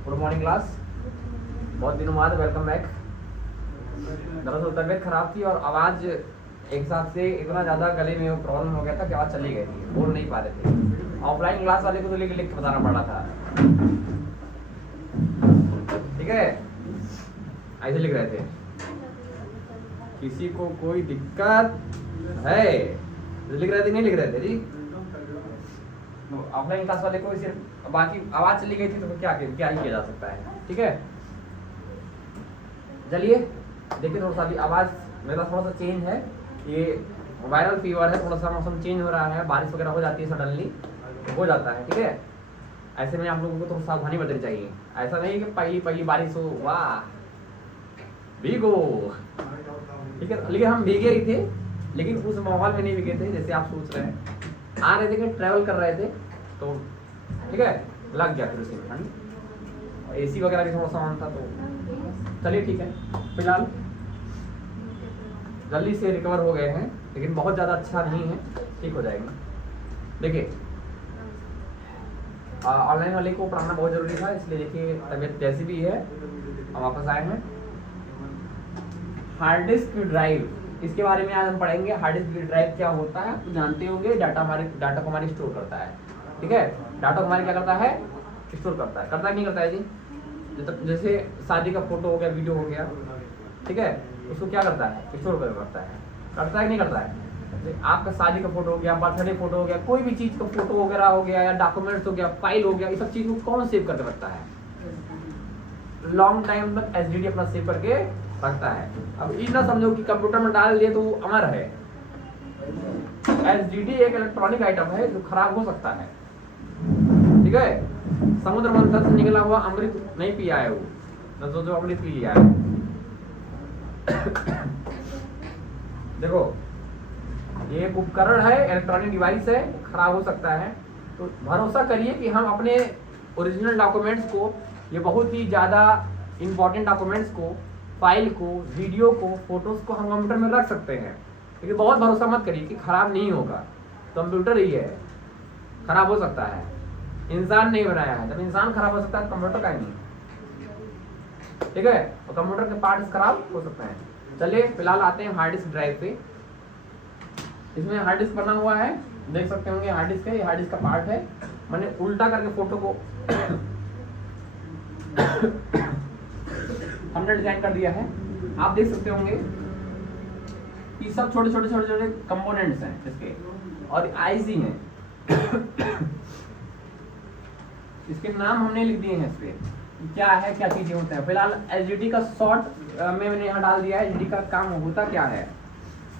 Good morning class. बहुत दिनों बाद वेलकम बैक। दरअसल तबीयत खराब थी और आवाज़ एक साथ से इतना ज़्यादा गले में प्रॉब्लम हो गया था कि आवाज़ चली गई थी, बोल नहीं पा रहे थे। ऑफलाइन क्लास वाले को तो लिख लिख के बताना पड़ा था, ठीक है, ऐसे लिख रहे थे किसी को कोई दिक्कत है, लिख रहे थे नहीं लिख रहे थे जी। ऑफलाइन क्लास वाले को सिर्फ बाकी आवाज़ चली गई थी तो क्या ही किया जा सकता है, ठीक है। चलिए देखिए, थोड़ा सा अभी आवाज़ मेरा थोड़ा सा चेंज है, ये वायरल फीवर है, थोड़ा सा मौसम चेंज हो रहा है, बारिश वगैरह हो जाती है सडनली, तो हो जाता है, ठीक है। ऐसे में आप लोगों को थोड़ा सावधानी बरतनी चाहिए। ऐसा नहीं कि पहली पहली बारिश हो वाह भीगो, ठीक है, लेकिन हम भीगे ही थे, लेकिन उस माहौल में नहीं भीगे थे जैसे आप सोच रहे हैं। आ रहे थे कि ट्रैवल कर रहे थे तो ठीक है, लग गया फिर उसी में ठंड, AC वगैरह भी थोड़ा सा ऑन था, तो चलिए ठीक है। फिलहाल जल्दी से रिकवर हो गए हैं, लेकिन बहुत ज़्यादा अच्छा नहीं है, ठीक हो जाएगा। देखिए ऑनलाइन वाले को पढ़ाना बहुत ज़रूरी था, इसलिए देखिए तबीयत जैसी भी है हम वापस आए हैं। हार्ड डिस्क ड्राइव, इसके बारे में आज हम पढ़ेंगे। हार्ड डिस्क ड्राइव क्या होता है तो जानते होंगे, डाटा को हमारे स्टोर करता है, ठीक है। डाटा हमारे क्या करता है, स्टोर करता है नहीं करता है जी। जैसे शादी का फोटो हो गया, वीडियो हो गया, ठीक है, उसको क्या करता है, स्टोर करता है नहीं करता है। आपका शादी का फोटो हो गया, बर्थडे फोटो हो गया, कोई भी चीज का फोटो वगैरह हो गया या डॉक्यूमेंट्स हो गया, फाइल हो गया, ये सब चीज को कौन सेव करके रखता है, लॉन्ग टाइम तक SSD अपना सेव करके रखता है। अब ये ना समझो कि कंप्यूटर में डाल दिए तो वो अमर है। SSD एक इलेक्ट्रॉनिक आइटम है जो खराब हो सकता है, ठीक है। समुद्र मंथन से निकला हुआ अमृत नहीं पिया है वो, न जो अमृत पी लिया है। देखो ये एक उपकरण है, इलेक्ट्रॉनिक डिवाइस है, खराब हो सकता है, तो भरोसा करिए कि हम अपने ओरिजिनल डॉक्यूमेंट्स को, ये बहुत ही ज़्यादा इंपॉर्टेंट डॉक्यूमेंट्स को, फाइल को, वीडियो को, फोटोज़ को हम कंप्यूटर में रख सकते हैं, लेकिन बहुत भरोसा मत करिए कि खराब नहीं होगा। कंप्यूटर ही है, खराब हो सकता है, इंसान नहीं बनाया है। जब इंसान खराब हो सकता है तो कंप्यूटर का ही नहीं, ठीक है, तो कंप्यूटर के पार्ट्स खराब हो सकते हैं। चलिए फिलहाल आते हैं हार्ड डिस्क ड्राइव पे। इसमें हार्ड डिस्क बना हुआ है, देख सकते होंगे हार्ड डिस्क है, ये हार्ड डिस्क का पार्ट है। मैंने उल्टा करके फोटो को हमने डिजाइन कर दिया है, आप देख सकते होंगे ये सब छोटे छोटे कंपोनेंट्स हैं इसके, और आईसी हैं। इसके नाम हमने लिख दिए हैं इस पे, क्या है, क्या चीजें होते हैं। फिलहाल SSD का शॉर्ट में मैंने यहाँ डाल दिया है। SSD का काम होता क्या है,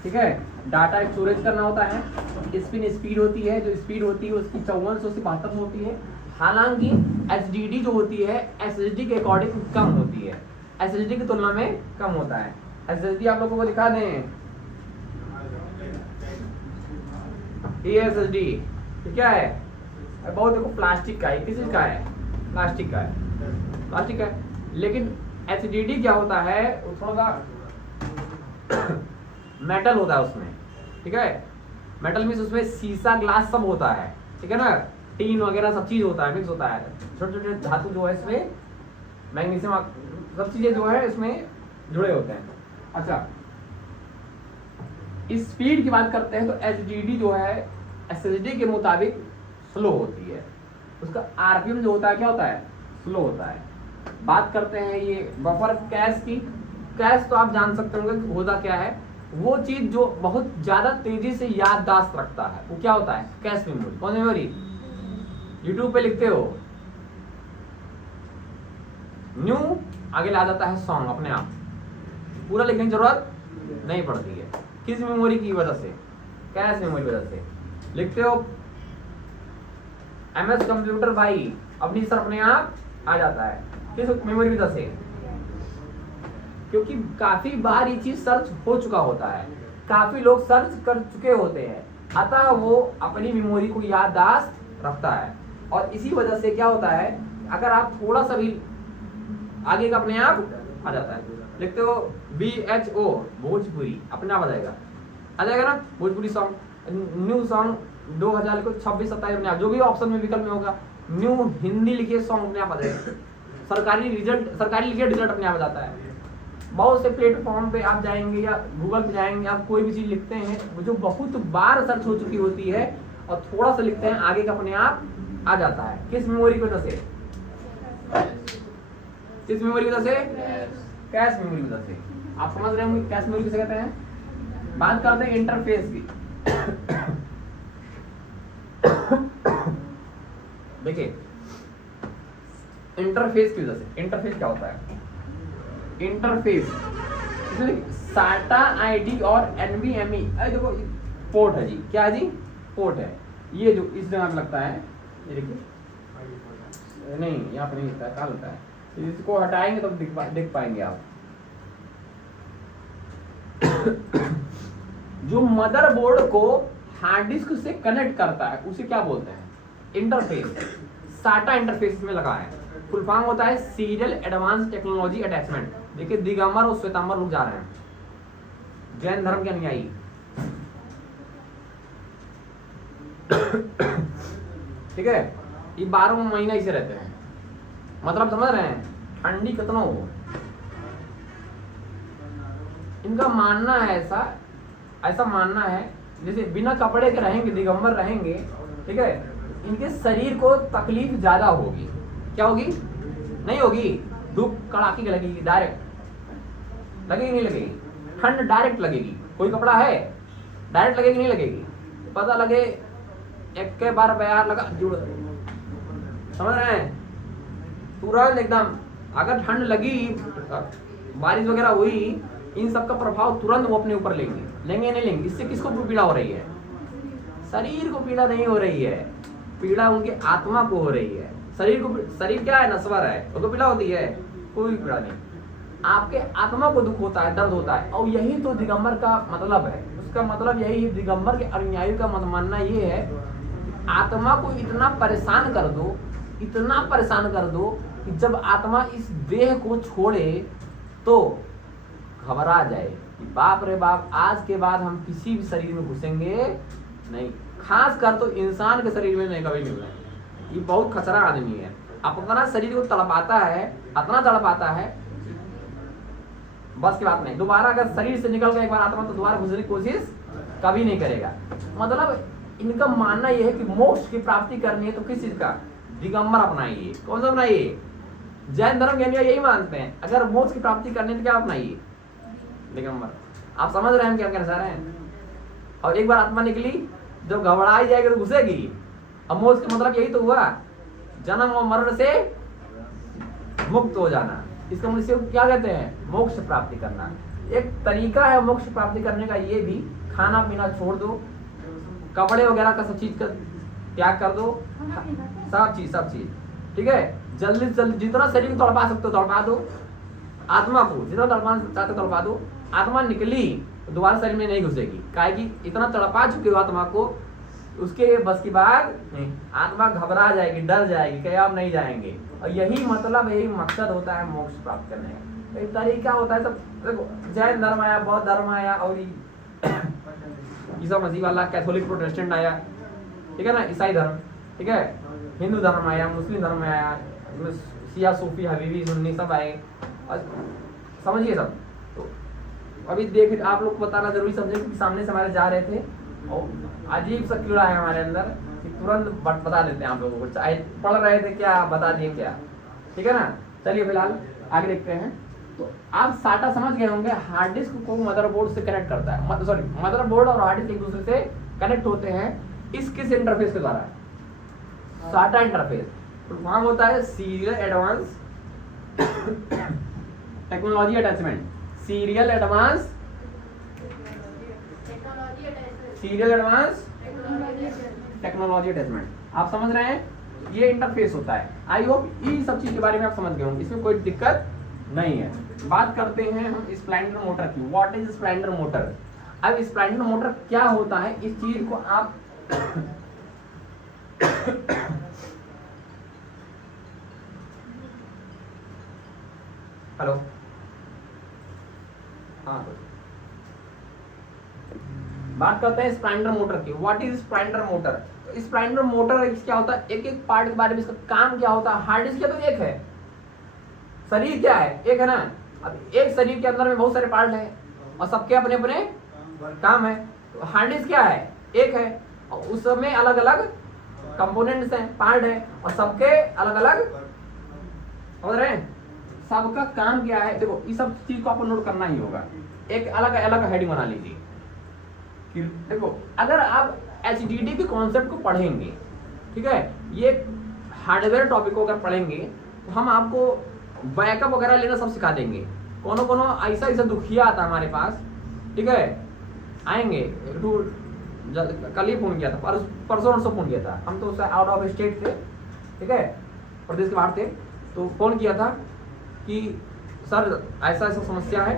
ठीक है, डाटा स्टोरेज करना होता है। स्पीड होती है, जो स्पीड होती है उसकी 5400 से 7200 होती है। हालांकि SSD जो होती है SSD के अकॉर्डिंग कम होती है, SSD की तुलना में कम होता है। SSD आप लोगों को दिखा दें, ये SSD ये क्या है, बहुत देखो प्लास्टिक का है, किस चीज का है, प्लास्टिक का है। लेकिन HDD क्या होता है, थोड़ा सा मेटल होता है उसमें, ठीक है। मेटल मीन्स उसमें शीशा ग्लास सब होता है, ठीक है ना, टीन वगैरह सब चीज होता है, मिक्स होता है। छोटे छोटे धातु जो है इसमें, मैग्नीशियम, सब चीजें जो है इसमें जुड़े होते हैं। अच्छा, इस स्पीड की बात करते हैं तो HDD जो है SSD के मुताबिक स्लो होती है, उसका RPM जो होता है क्या होता है, स्लो होता है। बात करते हैं ये बफर कैश की। कैश तो आप जान सकते होंगे कि होता क्या है, वो चीज जो बहुत ज्यादा तेजी से याददाश्त रखता है, वो क्या होता है, कैश मेमोरी। कौन सी मेमोरी, यूट्यूब पे लिखते हो न्यू, आगे ला जाता है सॉन्ग अपने आप, पूरा लिखने की जरूरत नहीं पड़ती है। किस मेमोरी की वजह से, कैश मेमोरी की वजह से। लिखते हो MS कंप्यूटर भाई, अपनी सर अपने आप आ जाता है, किस मेमोरी की वजह से, क्योंकि काफी बार ये चीज सर्च हो चुका होता है, काफी लोग सर्च कर चुके होते हैं, अतः वो अपनी मेमोरी को याददाश्त रखता है। और इसी वजह से क्या होता है, अगर आप थोड़ा सा भी आगे का अपने आप आ जाता है। लिखते हो BHO भोजपुरी, अपने आप आ जाएगा ना, भोजपुरी सॉन्ग, न्यू सॉन्ग 2000 को 26 27 अपने आप, जो भी ऑप्शन में विकल्प में होगा, न्यू हिंदी लिखिए सॉन्ग अपने आप आ जाएगा। सरकारी रिजल्ट अपने आप आ जाता है। बहुत से प्लेटफॉर्म पे आप जाएंगे या गूगल पे जाएंगे, आप कोई भी चीज लिखते हैं जो बहुत बार सर्च हो चुकी होती है और थोड़ा सा लिखते हैं आगे का अपने आप आ जाता है। किस मेमोरी की वजह से? किस मेमोरी की वजह से? कैश मेमोरी की वजह से। आप समझ रहे होंगे कैश मेमोरी किसे कहते हैं। बात करते हैं इंटरफेस की। देखिए इंटरफेस की वजह से, इंटरफेस क्या होता है? इंटरफेस साटा आईडी और एनवीएमई, अरे देखो पोर्ट है जी, क्या है जी? पोर्ट है। ये जो इस जगह लगता है, ये देखिए नहीं यहाँ पे नहीं लगता है, कहाँ लगता है? इसको हटाएंगे तो देख पाएंगे आप। जो मदरबोर्ड को हार्ड डिस्क से कनेक्ट करता है उसे क्या बोलते हैं? इंटरफेस। साटा इंटरफेस में लगा है, फुल फॉर्म होता है सीरियल एडवांस टेक्नोलॉजी अटैचमेंट। देखिए दिगंबर और श्वेतांबर लोग जा रहे हैं, जैन धर्म के अनुयायी। ठीक है, ये 12 महीना इसे रहते हैं, मतलब समझ रहे हैं ठंडी कितना हो। इनका मानना है ऐसा मानना है जैसे बिना कपड़े के रहेंगे, दिगंबर रहेंगे, ठीक है, इनके शरीर को तकलीफ ज्यादा होगी। क्या होगी? नहीं होगी, धूप कड़ाकी की लगेगी, डायरेक्ट लगेगी, नहीं लगेगी? ठंड डायरेक्ट लगेगी। कोई कपड़ा है डायरेक्ट लगेगी, नहीं लगेगी? पता लगे एक के बार बयार लगा जुड़, समझ रहे हैं? तुरंत एकदम अगर ठंड लगी, बारिश वगैरह हुई, इन सब का प्रभाव तुरंत वो अपने ऊपर लेंगे नहीं लेंगे। इससे किसको पीड़ा हो रही है? शरीर को पीड़ा नहीं हो रही है, पीड़ा उनके आत्मा को हो रही है। शरीर क्या है? नश्वर है, उसको पीड़ा होती है? कोई पीड़ा नहीं। आपके आत्मा को दुख होता है, दर्द होता है। और यही तो दिगंबर का मतलब है। उसका मतलब यही है, दिगंबर के अनुयायियों का मानना ये है, आत्मा को इतना परेशान कर दो, इतना परेशान कर दो कि जब आत्मा इस देह को छोड़े तो घबरा जाए कि बाप रे बाप, आज के बाद हम किसी भी शरीर में घुसेंगे नहीं, खास कर तो इंसान के शरीर में नहीं कभी मिलना है। ये बहुत खतरा आदमी है, अपना शरीर को तड़पाता है, इतना तड़पाता है, बस की बात नहीं। दोबारा अगर शरीर से निकल गया एक बार आत्मा तो दोबारा घुसने की कोशिश कभी नहीं करेगा। मतलब इनका मानना यह है कि मोक्ष की प्राप्ति करनी है तो किस चीज का? दिगंबर अपनाइए। कौन सा अपनाइए? जैन धर्म के अनुयायी यही मानते हैं, अगर मोक्ष की प्राप्ति करनी है तो क्या अपनाइए? दिगंबर। आप समझ रहे हैं हम क्या कहना चाह रहे हैं? और एक बार आत्मा निकली, जब घबराई जाएगी तो घुसेगी। अब मोक्ष का मतलब यही तो हुआ, जन्म और मरण से मुक्त हो जाना। इसका मतलब क्या कहते हैं? मोक्ष प्राप्ति करना। एक तरीका है मोक्ष प्राप्ति करने का ये भी, खाना पीना छोड़ दो, कपड़े वगैरह का सब चीज का त्याग कर दो, सब चीज, ठीक है। जल्दी से जल्दी जितना शरीर को तड़पा सकते हो तड़पा दो, आत्मा को जितना तड़पा चाहते तड़पा दो। आत्मा निकली तो दोबारा शरीर में नहीं घुसेगी, काहे कि इतना तड़पा चुके हो आत्मा को, उसके बस की बात नहीं। आत्मा घबरा जाएगी, डर जाएगी, कहीं आप नहीं जाएंगे। और यही मतलब, यही मकसद होता है मोक्ष प्राप्त करने का। एक तरीका होता है सब। देखो जैन धर्म आया, बौद्ध धर्म आया, और ईसा मसीह वाला, कैथोलिक प्रोटेस्टेंट आया, ठीक है ना, ईसाई धर्म, ठीक है, हिंदू धर्म आया, मुस्लिम धर्म आया, शिया, सूफी, हबीबी, सुन्नी सब आए, और समझिए सब। तो अभी देख आप लोग को बताना जरूरी समझे कि सामने से हमारे जा रहे थे और अजीब सा कीड़ा है हमारे अंदर कि तुरंत बता देते हैं आप लोगों को, चाहे पढ़ रहे थे क्या बता दिए क्या, ठीक है ना। चलिए फिलहाल आगे देखते हैं। तो आप साटा समझ गए होंगे, हार्ड डिस्क को मदरबोर्ड से कनेक्ट करता है, सॉरी मदरबोर्ड और हार्ड डिस्क एक दूसरे से कनेक्ट होते हैं इस किस इंटरफेस के द्वारा? साटा इंटरफेस। नाम होता है serial advance technology attachment. Serial advance technology attachment. आप समझ रहे हैं, ये इंटरफेस होता है। आई होप ये सब चीज के बारे में आप समझ गए होंगे, इसमें कोई दिक्कत नहीं है। बात करते हैं हम स्प्लेंडर मोटर की। What is Splendor motor? अब स्प्लेंडर मोटर क्या होता है, इस चीज को आप हेलो, हाँ, बात करते हैं स्प्लेंडर मोटर की। What is Splendor motor? Splendor motor क्या होता है, एक एक पार्ट के बारे में, इसका काम क्या होता है। हार्ड डिस्क तो एक है, शरीर क्या है, एक है ना। अब एक शरीर के अंदर में बहुत सारे पार्ट है और सबके अपने अपने काम है। तो हार्ड डिस्क क्या है, एक है और उसमें अलग अलग कंपोनेंट्स हैं, पार्ट है और सबके अलग अलग समझ रहे हैं, सबका काम क्या है। देखो ये सब चीज को आपको नोट करना ही होगा। एक अलग अलग हेडिंग बना लीजिए कि देखो अगर आप HDD के कॉन्सेप्ट को पढ़ेंगे, ठीक है, ये हार्डवेयर टॉपिक को अगर पढ़ेंगे तो हम आपको बैकअप वगैरह लेना सब सिखा देंगे। कोनो कोनो ऐसा ऐसा दुखिया आता हमारे पास, ठीक है, आएंगे। कल ही फोन किया था, परसों फोन किया था, हम तो आउट ऑफ स्टेट थे, ठीक है, प्रदेश के बाहर थे, तो फोन किया था कि सर ऐसा ऐसा समस्या है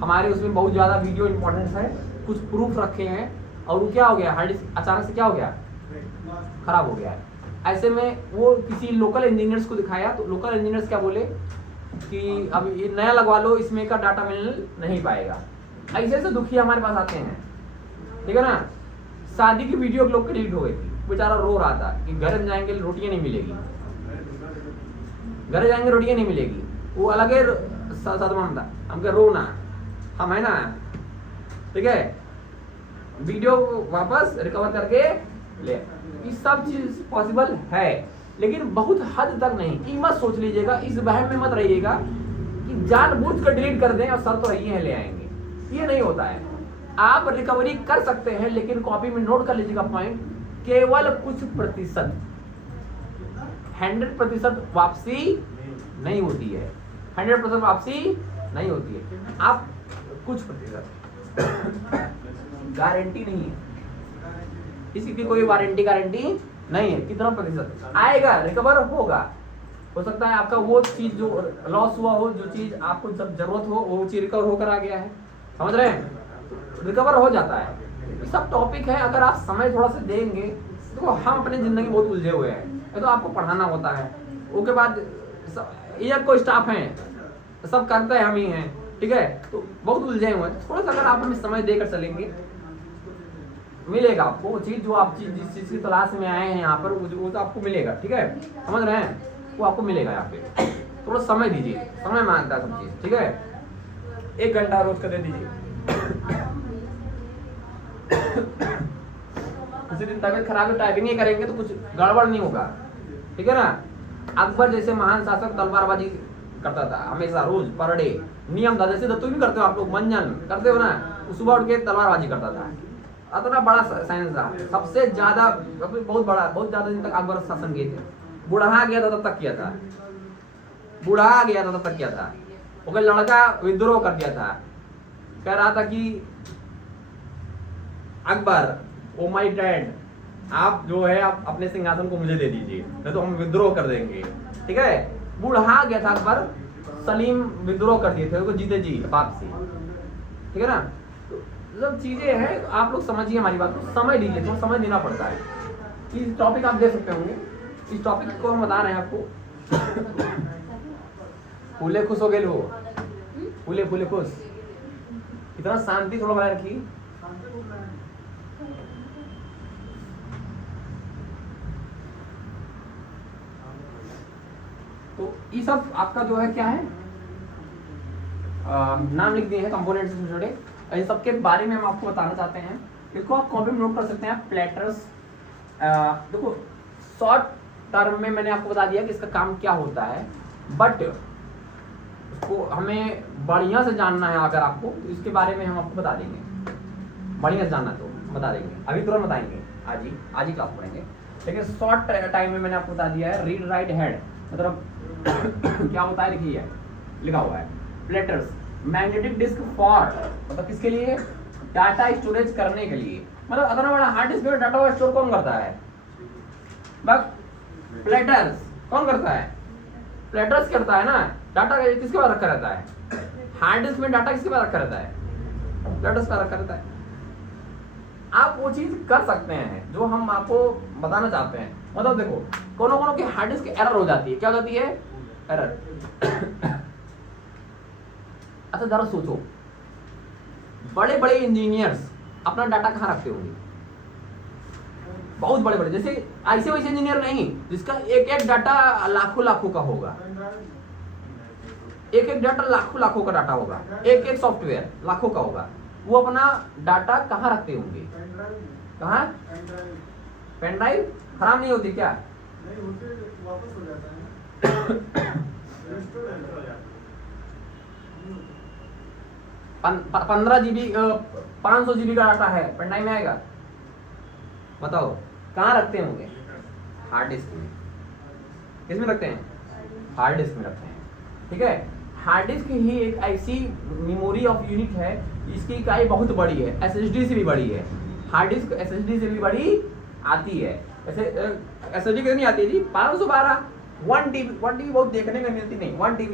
हमारे, उसमें बहुत ज़्यादा वीडियो इंपॉर्टेंस है, कुछ प्रूफ रखे हैं और वो क्या हो गया, हार्ड डिस्क अचानक से क्या हो गया, खराब हो गया है। ऐसे में वो किसी लोकल इंजीनियर्स को दिखाया तो लोकल इंजीनियर्स क्या बोले कि अब ये नया लगवा लो, इसमें का डाटा मिल नहीं पाएगा। ऐसे ऐसे दुखी हमारे पास आते हैं, ठीक है ना। शादी की वीडियो लोग की डिलीट हो गई थी, बेचारा रो रहा था कि घर में जाएंगे रोटियां नहीं मिलेगी, घर जाएंगे रोटियां नहीं मिलेगी, वो अलग है सदमा था। हम कह रोना, हम है ना, ठीक है, वीडियो वापस रिकवर करके ले। ये सब चीज पॉसिबल है लेकिन बहुत हद तक नहीं। ये मत सोच लीजिएगा, इस वहम में मत रहिएगा कि जानबूझ कर डिलीट कर दें और सर तो ये है ले आएंगे, ये नहीं होता है। आप रिकवरी कर सकते हैं लेकिन कॉपी में नोट कर लीजिएगा पॉइंट, केवल कुछ प्रतिशत, 100% वापसी नहीं होती है, 100% वापसी नहीं होती है। आप कुछ प्रतिशत, गारंटी नहीं है, किसी की कोई वारंटी गारंटी नहीं है कितना प्रतिशत आएगा, रिकवर होगा। हो सकता है आपका वो चीज जो लॉस हुआ हो, जो चीज आपको जब जरूरत हो वो चीज रिकवर होकर आ गया है, समझ रहे हैं, रिकवर हो जाता है। ये सब टॉपिक है, अगर आप समय थोड़ा सा देंगे तो हम अपनी जिंदगी बहुत उलझे हुए हैं, ये तो आपको पढ़ाना होता है, उसके बाद ये कोई स्टाफ है सब करते हैं हम ही हैं, ठीक है, तो बहुत उलझे हुए हैं। थोड़ा सा अगर आप हमें समय देकर चलेंगे मिलेगा आपको वो चीज जो आप जिस चीज की तलाश में आए हैं यहाँ पर, वो तो आपको मिलेगा, ठीक है, समझ रहे हैं, वो आपको मिलेगा यहाँ पे। थोड़ा समय दीजिए, समय मांगता है सब चीज, ठीक है, 1 घंटा रोज का दे दीजिए। किसी दिन तबियत खराब है, टाइपिंग ही करेंगे तो कुछ गड़बड़ नहीं होगा, ठीक है ना। अकबर जैसे महान शासक तलवारबाजी करता था हमेशा, रोज पर डे नियम था, जैसे तो नहीं करते हो आप लोग, मंजन करते हो ना, सुबह उठ के तलवारबाजी करता था। इतना बड़ा साइंस था, सबसे ज्यादा बहुत बड़ा, बहुत ज्यादा दिन तक अकबर शासन किए थे। बुढ़ा गया था तब तक किया था, बुढ़ा गया था तब तक किया था। वो लड़का विद्रोह कर दिया था, कह रहा था कि अकबर ओ माय डैड, आप जो है आप अपने सिंहासन को मुझे दे दीजिए, नहीं तो हम विद्रोह कर देंगे, ठीक है। बुढ़ा गया था अकबर, सलीम विद्रोह कर दिए थे, वो जीते जी बाप से, ठीक है ना। सब चीजें हैं, आप लोग समझिए हमारी बात को, समय दीजिए, तो समय देना पड़ता है। इस टॉपिक आप दे सकते होंगे, इस टॉपिक को हम बता रहे हैं आपको। फूले खुश हो गए लो, फूले फूले खुश, इतना शांति थोड़ा बनाए रखिए। तो ये सब आपका जो है क्या है, नाम लिख दिए हैं कंपोनेंट्स से जुड़े, इन सब के बारे में हम आपको बताना चाहते हैं। इसको आप कॉपी में नोट कर सकते हैं। प्लेटर्स, देखो शॉर्ट टर्म में मैंने आपको बता दिया कि इसका काम क्या होता है, बट उसको हमें बढ़िया से जानना है अगर आपको, तो इसके बारे में हम आपको बता देंगे। बढ़िया से जानना तो बता देंगे, अभी तुरंत बताएंगे, आज ही क्लास पढ़ेंगे। लेकिन शॉर्ट टाइम में मैंने आपको बता दिया है। रीड राइट हेड मतलब क्या होता है, लिखिए लिखा हुआ है। प्लेटर्स, मैग्नेटिक डिस्क फॉर मतलब किसके लिए, डाटा स्टोरेज करने के लिए। मतलब अगर बड़ा हार्ड डिस्क में डाटा स्टोर कौन करता है, बस प्लेटर्स कौन करता है, प्लेटर्स करता है ना। डाटा किसके पास रखा रहता है, हार्ड डिस्क में डाटा किसके पास रखा रहता है, प्लेटर्स का रखा रहता है। आप वो चीज कर सकते हैं जो हम आपको बताना चाहते हैं। मतलब देखो कोनो की हार्ड डिस्क एरर हो जाती है, क्या हो जाती है, एरर। अच्छा जरा सोचो, बड़े बड़े इंजीनियर्स अपना डाटा कहाँ रखते होंगे, बहुत बड़े बड़े, जैसे ऐसे वैसे इंजीनियर नहीं जिसका एक एक डाटा लाखों लाखों का होगा, एक एक डाटा लाखों लाखों का डाटा होगा, एक एक सॉफ्टवेयर लाखों का होगा। वो अपना डाटा कहाँ रखते होंगे? कहाँ? पेन ड्राइव खराब नहीं होती क्या? नहीं होते, वापस हो जाता है ना। 15 GB 500 GB का डाटा है, पेन ड्राइव में आएगा? बताओ कहाँ रखते होंगे? हार्ड डिस्क में। किसमें रखते हैं? हार्ड डिस्क में रखते हैं। ठीक है, हार्ड डिस्क ही एक ऐसी मेमोरी ऑफ यूनिट है, इसकी इकाई बहुत बड़ी है, SSD से भी बड़ी है। हार्ड डिस्क SSD से भी बड़ी आती है। ऐसे SSD कितनी आती है जी? 512। 1 TB बहुत देखने में मिलती नहीं, 1 TB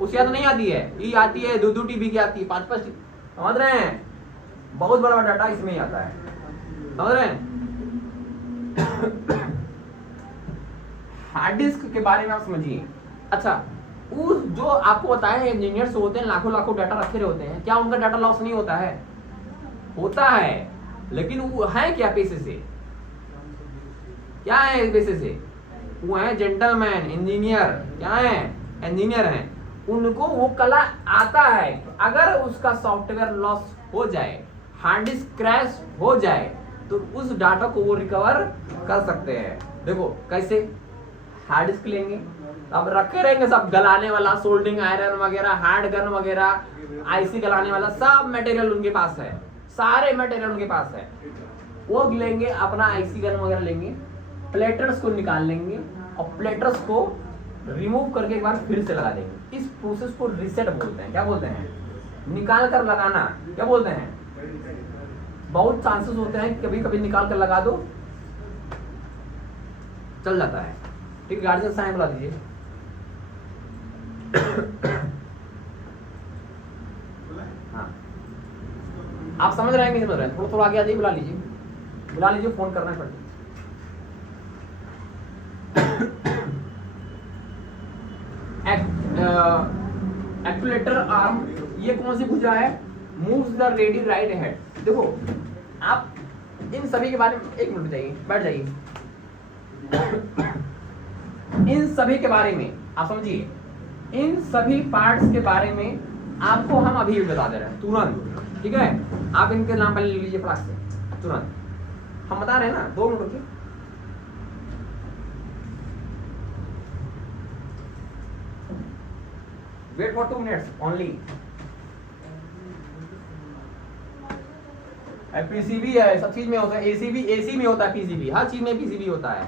उससे ज्यादा नहीं आती है। ये आती है 2 TB की आती है, 5 TB। समझ रहे हैं? बहुत बड़ा डाटा इसमें ही आता है, समझ रहे हैं? हार्ड डिस्क के बारे में आप समझिए। अच्छा, उस जो आपको बताया है इंजीनियर्स होते हैं, लाखों लाखों डाटा रखे होते हैं, क्या उनका डाटा लॉस नहीं होता है? होता है, लेकिन वो है क्या पैसे से? क्या है पैसे से? वो है जेंटलमैन इंजीनियर। क्या है? इंजीनियर हैं। उनको वो कला आता है कि अगर उसका सॉफ्टवेयर लॉस हो जाए, हार्ड डिस्क क्रैश हो जाए, तो उस डाटा को वो रिकवर कर सकते हैं। देखो कैसे? हार्ड डिस्क लेंगे, अब रखे रहेंगे सब गलाने वाला, सोल्डिंग आयरन वगैरह, हार्ड गन वगैरह, आईसी गलाने वाला, सब मटेरियल उनके पास है, सारे मटेरियल उनके पास है। वो लेंगे अपना आईसी गन वगैरह लेंगे, प्लेटर्स को निकाल लेंगे और प्लेटर्स को रिमूव करके एक बार फिर से लगा देंगे। इस प्रोसेस को रीसेट बोलते हैं। क्या बोलते हैं? निकाल कर लगाना। क्या बोलते हैं? बहुत चांसेस होते हैं कभी कभी निकाल कर लगा दो, चल जाता है। ठीक, गार्जियन साइन बुला दीजिए। हाँ, आप समझ रहे हैं कि नहीं समझ रहे हैं? थोड़ा थोड़ा आगे आ जाइए, बुला लीजिए, फोन करना पड़ेगा। एक्चुएटर आर्म, ये कौन सी भुजा है? Moves the ready write head. देखो आप इन सभी के बारे में एक मिनट जाइए, बैठ जाइए। इन सभी के बारे में आप समझिए, इन सभी पार्ट्स के बारे में आपको हम अभी बता दे रहे हैं तुरंत। ठीक है, आप इनके नाम पहले लिख लीजिए फटाक से, तुरंत हम बता रहे हैं ना। 2 मिनट रुकिए। Wait for 2 minutes only. PCB है, सब चीज में होता है। एसी में होता है पीसीबी, हर चीज में पीसीबी होता है।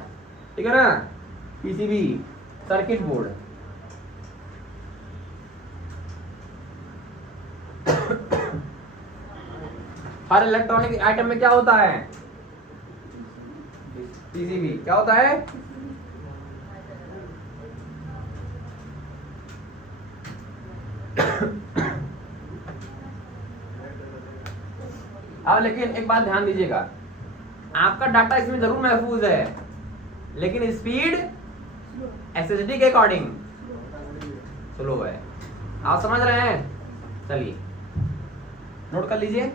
ठीक है ना? PCB circuit board. हर इलेक्ट्रॉनिक आइटम में क्या होता है? पीसीबी। क्या होता है? अब लेकिन एक बात ध्यान दीजिएगा, आपका डाटा इसमें जरूर महफूज है, लेकिन स्पीड एसएसडी के अकॉर्डिंग स्लो है। आप समझ रहे हैं? चलिए नोट कर लीजिए।